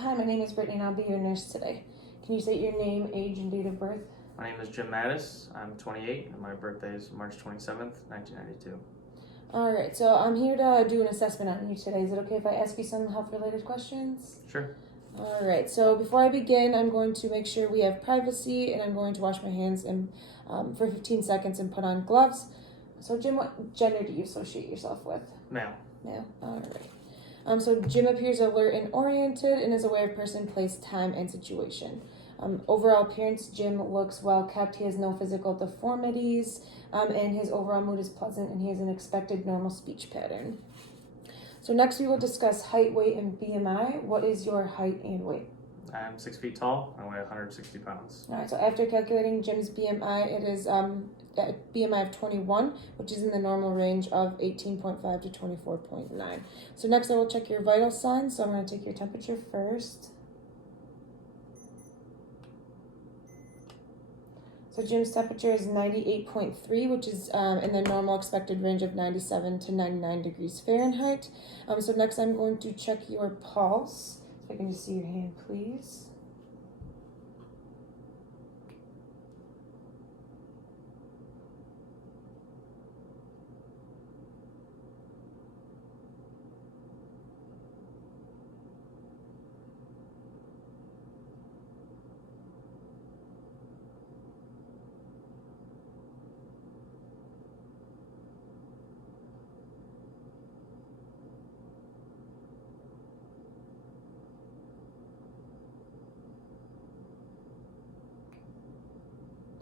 Hi, my name is Brittany and I'll be your nurse today. Can you state your name, age, and date of birth? My name is Jim Mattis. I'm 28 and my birthday is March 27th, 1992. Alright, so I'm here to do an assessment on you today. Is it okay if I ask you some health-related questions? Sure. Alright, so before I begin, I'm going to make sure we have privacy and I'm going to wash my hands for 15 seconds and put on gloves. So Jim, what gender do you associate yourself with? Male. Male. Alright. So Jim appears alert and oriented and is aware of person, place, time, and situation. Overall appearance, Jim looks well kept. He has no physical deformities, and his overall mood is pleasant, and he has an expected normal speech pattern. So next we will discuss height, weight, and BMI. What is your height and weight? I'm 6 feet tall. I weigh 160 pounds. All right, so after calculating Jim's BMI, it is a BMI of 21, which is in the normal range of 18.5 to 24.9. So next I will check your vital signs. So I'm going to take your temperature first. So Jim's temperature is 98.3, which is in the normal expected range of 97 to 99 degrees Fahrenheit. So next I'm going to check your pulse. So I can just see your hand, please.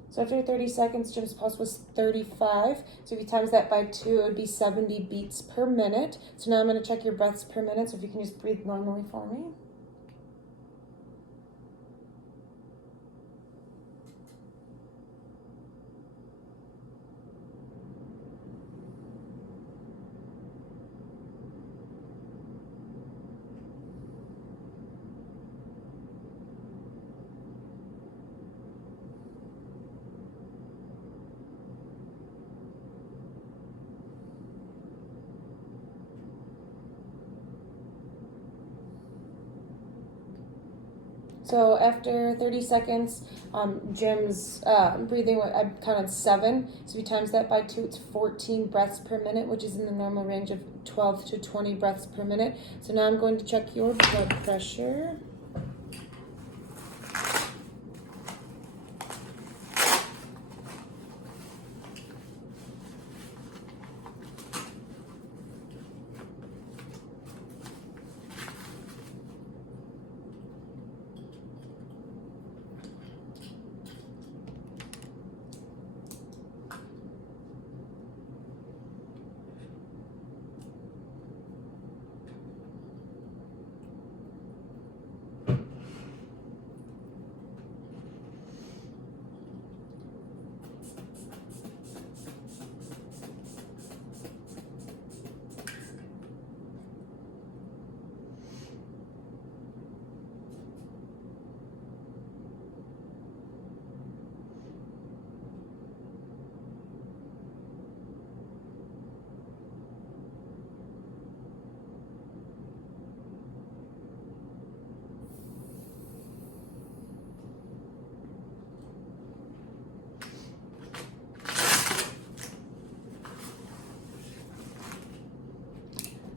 So after 30 seconds, Jim's pulse was 35. So if you times that by 2, it would be 70 beats per minute. So now I'm going to check your breaths per minute. So if you can just breathe normally for me. So after 30 seconds, Jim's breathing, I counted 7. So if you times that by 2, it's 14 breaths per minute, which is in the normal range of 12 to 20 breaths per minute. So now I'm going to check your blood pressure.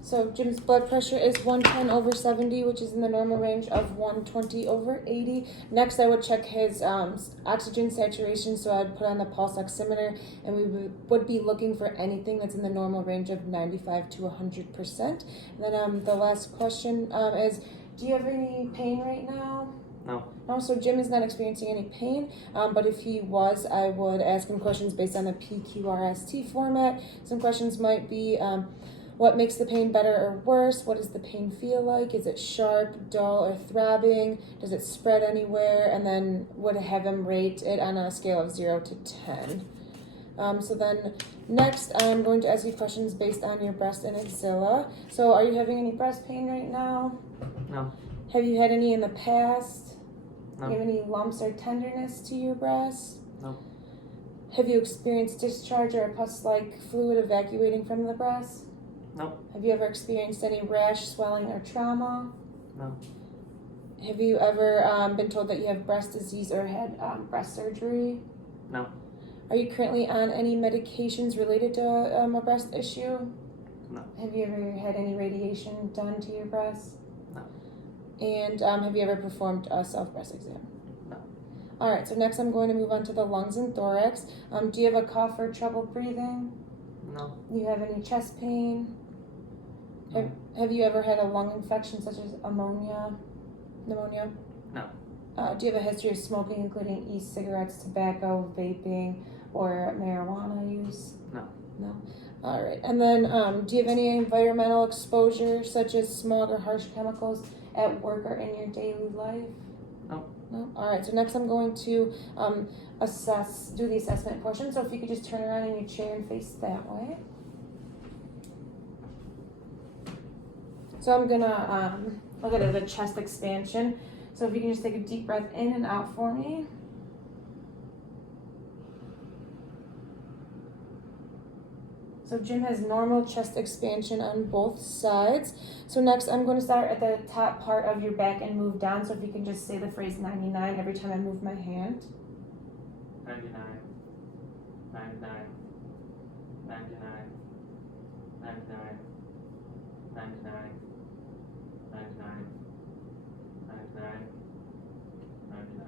So Jim's blood pressure is 110/70, which is in the normal range of 120/80. Next, I would check his oxygen saturation, so I'd put on the pulse oximeter, and we would be looking for anything that's in the normal range of 95 to 100%. And then the last question is, do you have any pain right now? No. No, so Jim is not experiencing any pain, but if he was, I would ask him questions based on the PQRST format. Some questions might be, what makes the pain better or worse? What does the pain feel like? Is it sharp, dull, or throbbing? Does it spread anywhere? And then would have him rate it on a scale of 0 to 10. So then next, I'm going to ask you questions based on your breast and axilla. So are you having any breast pain right now? No. Have you had any in the past? No. Do you have any lumps or tenderness to your breast? No. Have you experienced discharge or a pus-like fluid evacuating from the breast? No. Have you ever experienced any rash, swelling, or trauma? No. Have you ever been told that you have breast disease or had breast surgery? No. Are you currently on any medications related to a breast issue? No. Have you ever had any radiation done to your breast? No. And have you ever performed a self-breast exam? No. All right, so next I'm going to move on to the lungs and thorax. Do you have a cough or trouble breathing? No. Do you have any chest pain? No. Have you ever had a lung infection such as pneumonia? No. Do you have a history of smoking, including e-cigarettes, tobacco, vaping, or marijuana use? No. No. All right. And then, do you have any environmental exposure, such as smog or harsh chemicals, at work or in your daily life? No. No. All right. So next, I'm going to do the assessment portion. So if you could just turn around in your chair and face that way. So I'm gonna look at the chest expansion. So if you can just take a deep breath in and out for me. So Jim has normal chest expansion on both sides. So next I'm going to start at the top part of your back and move down. So if you can just say the phrase 99 every time I move my hand. 99. 99. 99. 99. 99. 99. 99. 99.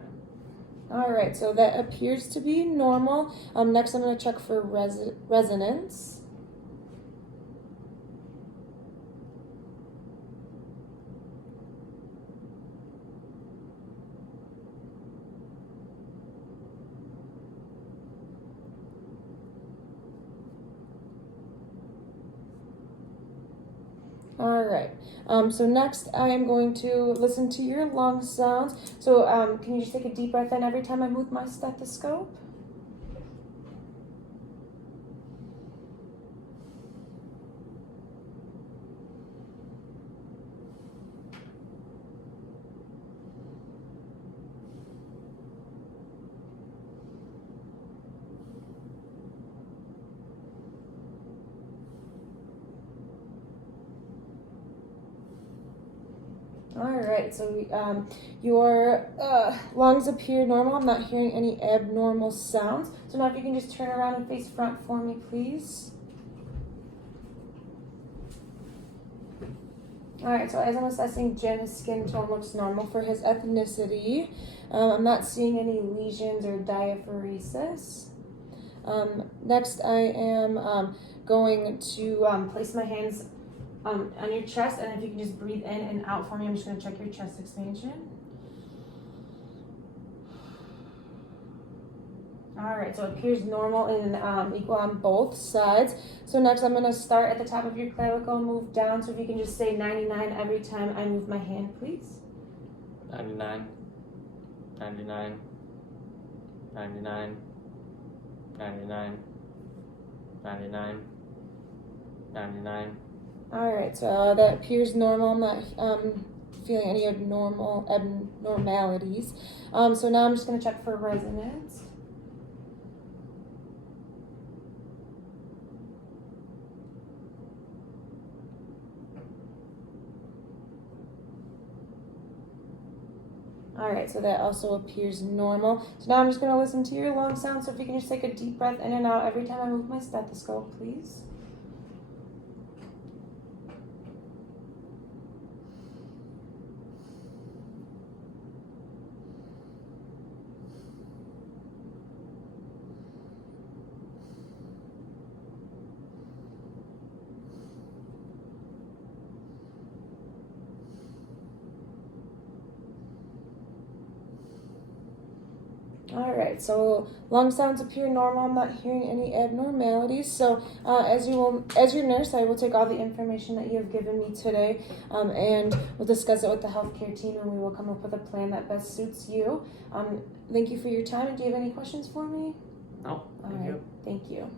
All right, so that appears to be normal. Next I'm going to check for resonance. All right. So next I am going to listen to your lung sounds. So can you just take a deep breath in every time I move my stethoscope? All right, so your lungs appear normal. I'm not hearing any abnormal sounds. So now if you can just turn around and face front for me, please. All right, so as I'm assessing Jim, his skin tone looks normal for his ethnicity. I'm not seeing any lesions or diaphoresis. Next, I am going to place my hands on your chest, and if you can just breathe in and out for me, I'm just going to check your chest expansion. All right, so it appears normal and equal on both sides. So next I'm going to start at the top of your clavicle and move down. So if you can just say 99 every time I move my hand, please. 99. 99. 99. 99. 99. 99. All right, so that appears normal. I'm not feeling any abnormalities. So now I'm just going to check for resonance. All right, so that also appears normal. So now I'm just going to listen to your lung sound. So if you can just take a deep breath in and out every time I move my stethoscope, please. All right, so lung sounds appear normal. I'm not hearing any abnormalities. So as your nurse, I will take all the information that you have given me today, and we'll discuss it with the healthcare team, and we will come up with a plan that best suits you. Thank you for your time. And do you have any questions for me? No, All thank right, you. thank you.